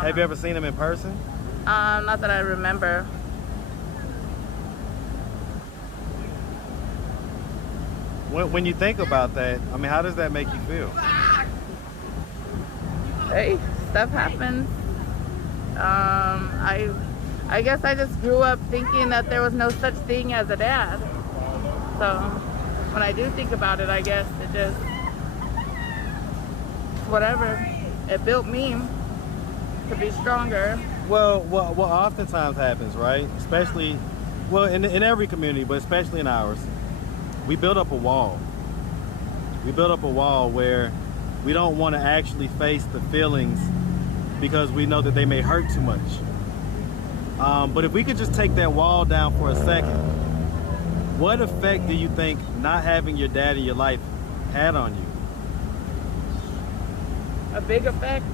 Have you ever seen him in person? Not that I remember. When you think about that, I mean, how does that make you feel? Hey, stuff happens. I guess I just grew up thinking that there was no such thing as a dad. So when I do think about it, I guess it just, whatever. It built me to be stronger. Well, what oftentimes happens, right? Especially, well, in every community, but especially in ours, we build up a wall. We build up a wall where we don't want to actually face the feelings because we know that they may hurt too much. But if we could just take that wall down for a second, what effect do you think not having your dad in your life had on you? A big effect.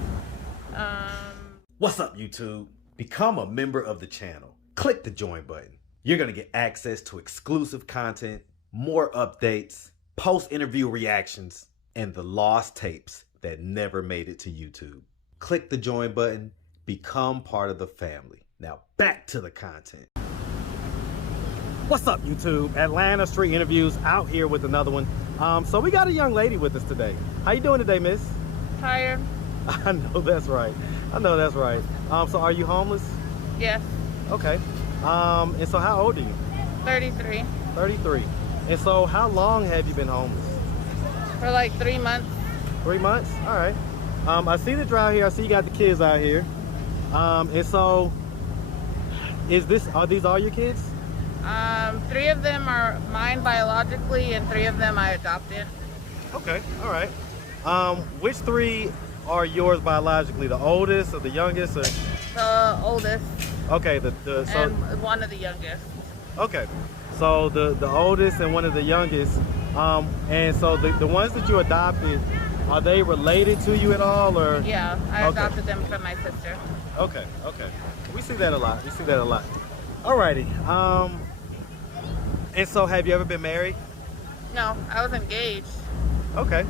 What's up, YouTube? Become a member of the channel. Click the join button. You're going to get access to exclusive content, more updates, post-interview reactions, and the lost tapes that never made it to YouTube. Click the join button. Become part of the family. Now back to the content. What's up, YouTube? Atlanta Street Interviews out here with another one. So we got a young lady with us today. How you doing today, miss? Tired. I know that's right. I know that's right. So are you homeless? Yes. Okay. And so how old are you? 33. 33. And so how long have you been homeless? For like 3 months. 3 months? All right. I see that you're out here. I see you got the kids out here. And so are these all your kids? 3 of them are mine biologically and 3 of them I adopted. Okay. All right. Which 3 are yours biologically? The oldest or the youngest? Or? The oldest. Okay. And one of the youngest. Okay. So the oldest and one of the youngest. And so the ones that you adopted, are they related to you at all, or? Yeah, I adopted them from my sister. Okay. Okay. We see that a lot. We see that a lot. Alrighty. And so have you ever been married? No, I was engaged. Okay.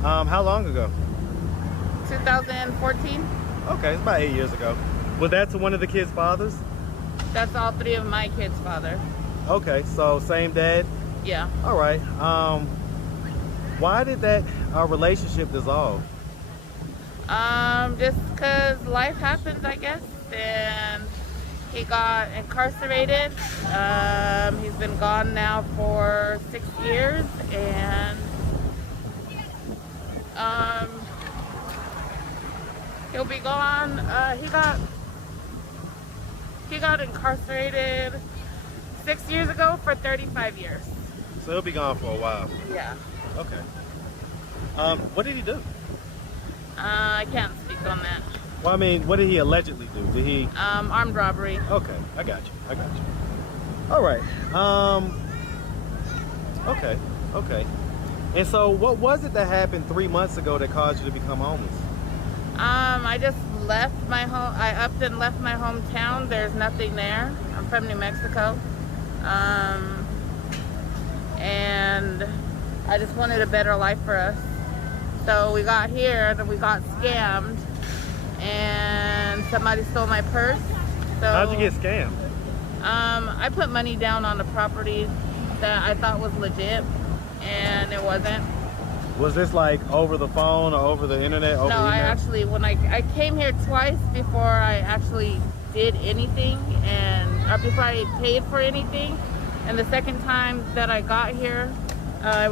How long ago? 2014. Okay, it's about 8 years ago. Was that to one of the kids' fathers? That's all 3 of my kids' father. Okay, so same dad? Yeah. All right. Why did that relationship dissolve? Just because life happens, I guess. And he got incarcerated. He's been gone now for 6 years, and he'll be gone. He got incarcerated 6 years ago for 35 years. So he'll be gone for a while. Yeah. Okay. What did he do? I can't speak on that. Well, I mean, what did he allegedly do? Did he? Armed robbery. Okay, I got you. I got you. All right. Okay. And so, what was it that happened 3 months ago that caused you to become homeless? I just left my home. I upped and left my hometown. There's nothing there. I'm from New Mexico. And I just wanted a better life for us. So we got here and we got scammed, and somebody stole my purse. So how'd you get scammed? I put money down on a property that I thought was legit, and it wasn't. Was this like over the phone or over the internet? No, I actually, when I came here twice before I actually did anything, or before I paid for anything. And the second time that I got here, I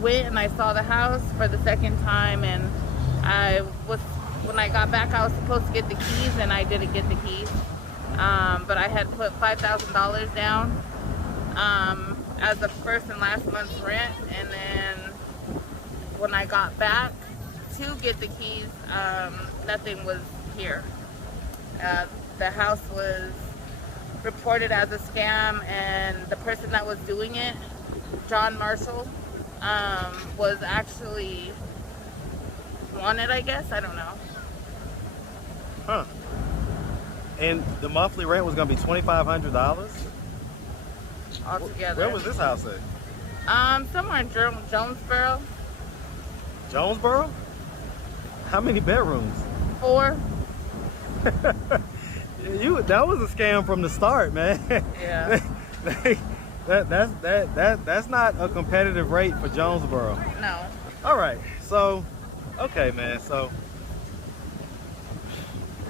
went and I saw the house for the second time, and when I got back, I was supposed to get the keys, and I didn't get the keys. But I had put $5,000 down as the first and last month's rent, and then when I got back to get the keys, nothing was here. The house was reported as a scam, and the person that was doing it, John Marshall, was actually wanted, I guess. I don't know. Huh. And the monthly rent was going to be $2,500? Altogether. Where was this house at? Somewhere in Jonesboro. Jonesboro? How many bedrooms? 4. That was a scam from the start, man. Yeah. That's not a competitive rate for Jonesboro. No. All right, so okay, man. So,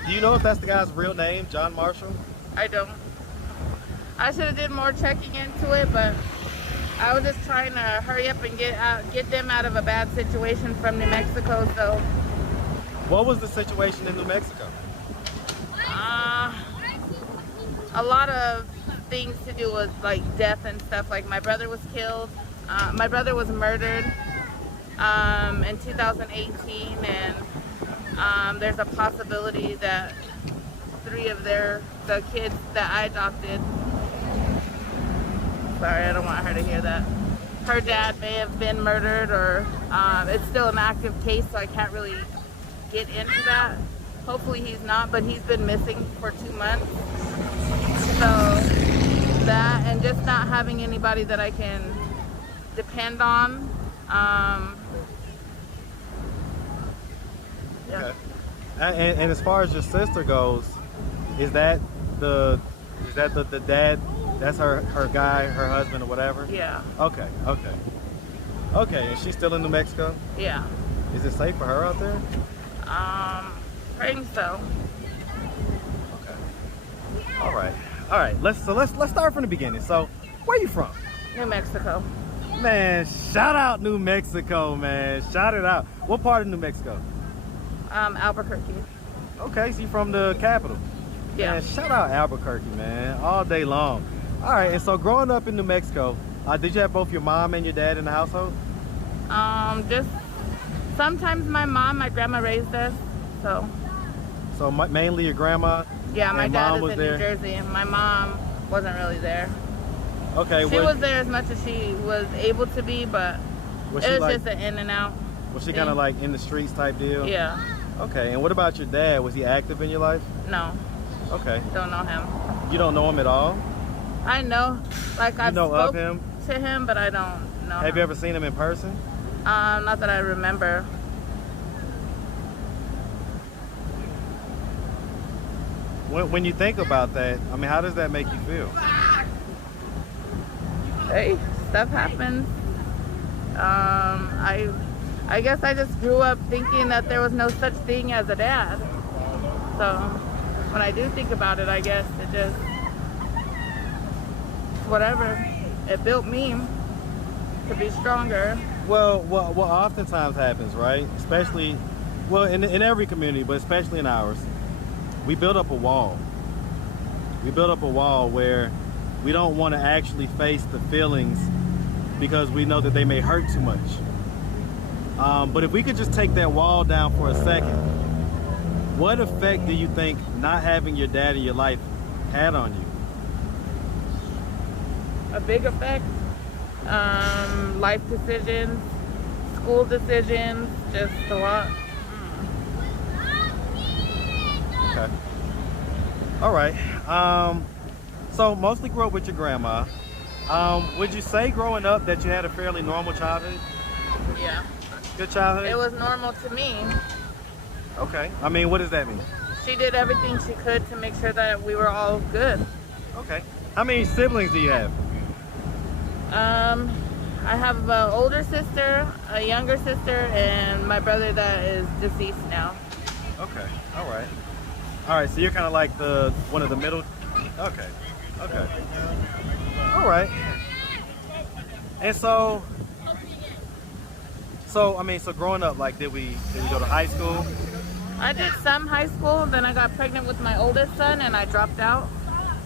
do you know if that's the guy's real name, John Marshall? I don't. I should have did more checking into it, but I was just trying to hurry up and get them out of a bad situation from New Mexico. So, what was the situation in New Mexico? A lot of things to do with like death and stuff. Like my brother was killed. My brother was murdered in 2018, and there's a possibility that 3 of the kids that I adopted. Sorry, I don't want her to hear that. Her dad may have been murdered, or it's still an active case, so I can't really get into that. Hopefully he's not, but he's been missing for 2 months. So that, and just not having anybody that I can depend on. Yeah. Okay. And as far as your sister goes, is that the dad? That's her guy, her husband, or whatever? Yeah. Okay. And she's still in New Mexico? Yeah. Is it safe for her out there? Praying so. Okay. All right. Let's start from the beginning. So, where you from? New Mexico. Man, shout out New Mexico, man. Shout it out. What part of New Mexico? Albuquerque. Okay, so you from the capital. Yeah. Man, shout out Albuquerque, man. All day long. All right, and so growing up in New Mexico, did you have both your mom and your dad in the household? Just sometimes my mom, my grandma raised us, so. So mainly your grandma? Yeah, my dad was is in there? New Jersey, and my mom wasn't really there. Okay. She was there as much as she was able to be, but it was just an in and out. Was she kind of like in the streets type deal? Yeah. Okay, and what about your dad? Was he active in your life? No. Okay. Don't know him. You don't know him at all? I know, like I've spoke of him? to him, but I don't know Have him. you ever seen him in person? Not that I remember. When you think about that, I mean, how does that make you feel? Hey, stuff happens. I guess I just grew up thinking that there was no such thing as a dad. So when I do think about it, I guess it just, whatever, it built me to be stronger. Well, what oftentimes happens, right? Especially, well, in every community, but especially in ours, we build up a wall. We build up a wall where we don't want to actually face the feelings because we know that they may hurt too much. But if we could just take that wall down for a second, what effect do you think not having your dad in your life had on you? A big effect. Life decisions, school decisions, just a lot. Okay. All right. So mostly grew up with your grandma. Would you say growing up that you had a fairly normal childhood? Yeah. Good childhood? It was normal to me. Okay. I mean, what does that mean? She did everything she could to make sure that we were all good. Okay. How many siblings do you have? I have an older sister, a younger sister, and my brother that is deceased now. Okay. All right. All right. So you're kind of like one of the middle. Okay. Okay. All right. And so I mean, so growing up, like, did we go to high school? I did some high school, then I got pregnant with my oldest son and I dropped out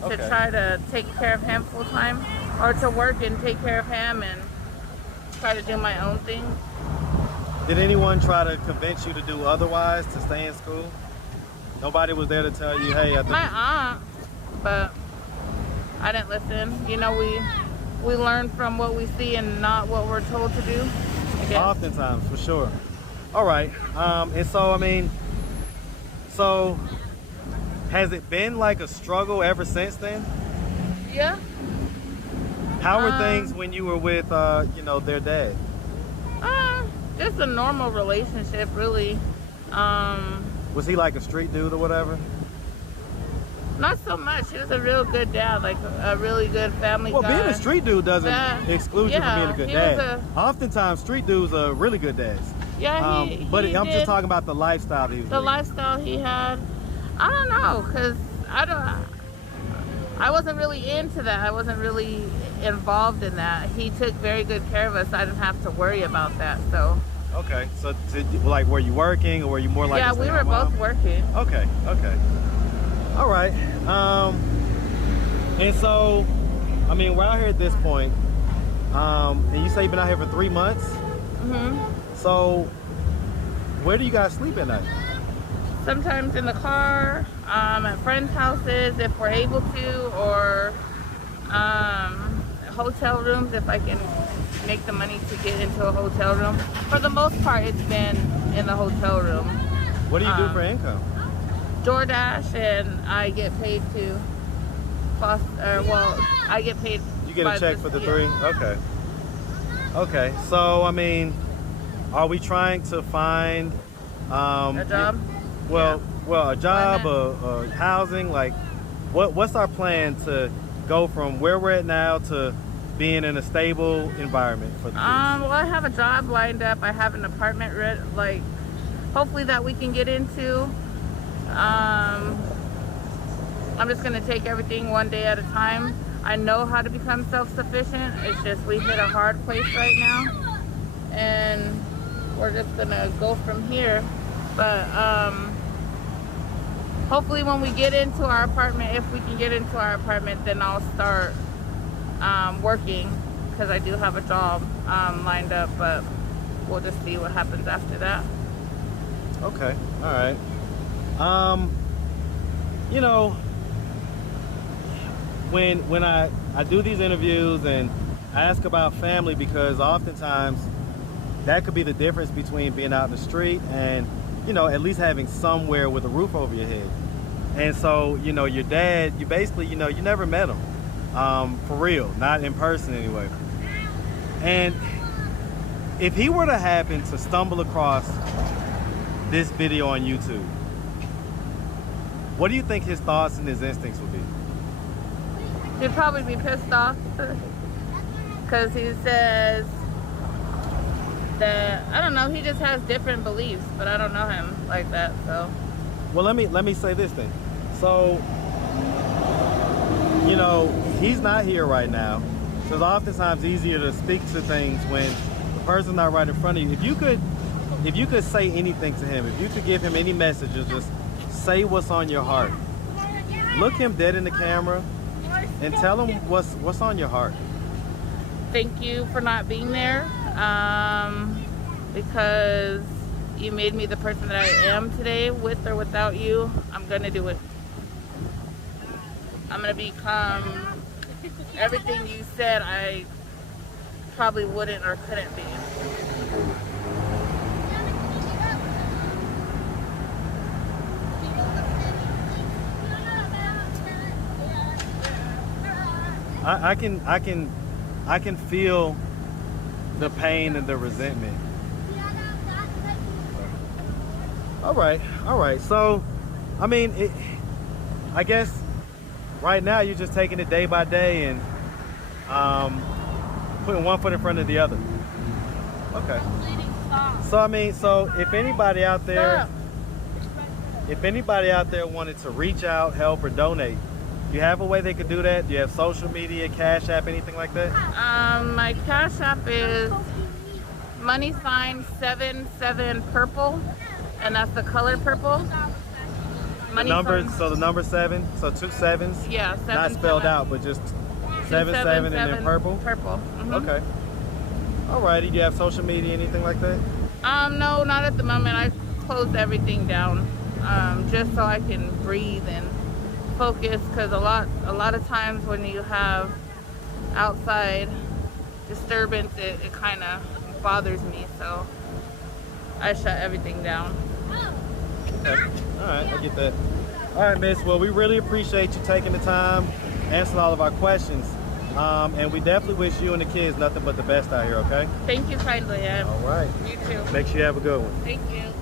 to try to take care of him full time, or to work and take care of him and try to do my own thing. Did anyone try to convince you to do otherwise, to stay in school? Nobody was there to tell you, hey, my aunt, but I didn't listen. You know, we learn from what we see and not what we're told to do. Oftentimes, for sure. All right. And so, I mean, so has it been like a struggle ever since then? Yeah. How were things when you were with, their dad? Just a normal relationship, really. Was he like a street dude or whatever? Not so much. He was a real good dad, like a really good family Well, guy. being a street dude doesn't exclude you from yeah, being a good he was dad. Oftentimes, street dudes are really good dads. Yeah, but he I'm did just talking about the lifestyle that he was the living. lifestyle he had. I don't know, cause I wasn't really into that. I wasn't really involved in that. He took very good care of us. I didn't have to worry about that. So. Okay, so like, were you working, or were you more like? Yeah, we were both working. Okay, okay, all right. And so, I mean, we're out here at this point. And you say you've been out here for 3 months. Mhm. So, where do you guys sleep at night? Sometimes in the car, at friends' houses if we're able to, or hotel rooms if I can make the money to get into a hotel room. For the most part, it's been in the hotel room. What do you do for income? DoorDash, and I get paid to I get paid. You get a check for the 3? Okay. Okay, so I mean, are we trying to find a job? Well, a job, housing. Like, what's our plan to go from where we're at now to being in a stable environment for the kids? Well, I have a job lined up. I have an apartment hopefully that we can get into. I'm just gonna take everything one day at a time. I know how to become self-sufficient. It's just we hit a hard place right now, and we're just gonna go from here. But hopefully when we get into our apartment, if we can get into our apartment, then I'll start working, because I do have a job lined up, but we'll just see what happens after that. Okay, all right. You know, when I do these interviews and I ask about family, because oftentimes that could be the difference between being out in the street and, you know, at least having somewhere with a roof over your head. And so, you know, your dad, you basically, you know, you never met him, for real, not in person anyway. And if he were to happen to stumble across this video on YouTube, what do you think his thoughts and his instincts would be? He'd probably be pissed off, because he says that, I don't know, he just has different beliefs, but I don't know him like that, so. Well, let me say this then. So, you know, he's not here right now, so it's oftentimes easier to speak to things when the person's not right in front of you. If you could say anything to him, if you could give him any messages, just say what's on your heart. Look him dead in the camera and tell him what's on your heart. Thank you for not being there, because you made me the person that I am today. With or without you, I'm gonna do it. I'm gonna become everything you said I probably wouldn't or couldn't be. I can feel the pain and the resentment. All right. So, I mean, I guess right now you're just taking it day by day and putting one foot in front of the other. Okay. So I mean, if anybody out there wanted to reach out, help, or donate, do you have a way they could do that? Do you have social media, Cash App, anything like that? My Cash App is $77 purple, and that's the color purple. The number 7, so 2 7s. Yeah, 7. Not spelled out, but just 7 and then purple. Purple. Mm-hmm. Okay. Alrighty. Do you have social media, anything like that? No, not at the moment. I closed everything down, just so I can breathe and focus, because a lot of times when you have outside disturbance, it kind of bothers me, so I shut everything down. Okay. All right, I get that. All right, miss. Well, we really appreciate you taking the time, answering all of our questions, and we definitely wish you and the kids nothing but the best out here. Okay. Thank you kindly, Ed. All right. You too. Make sure you have a good one. Thank you.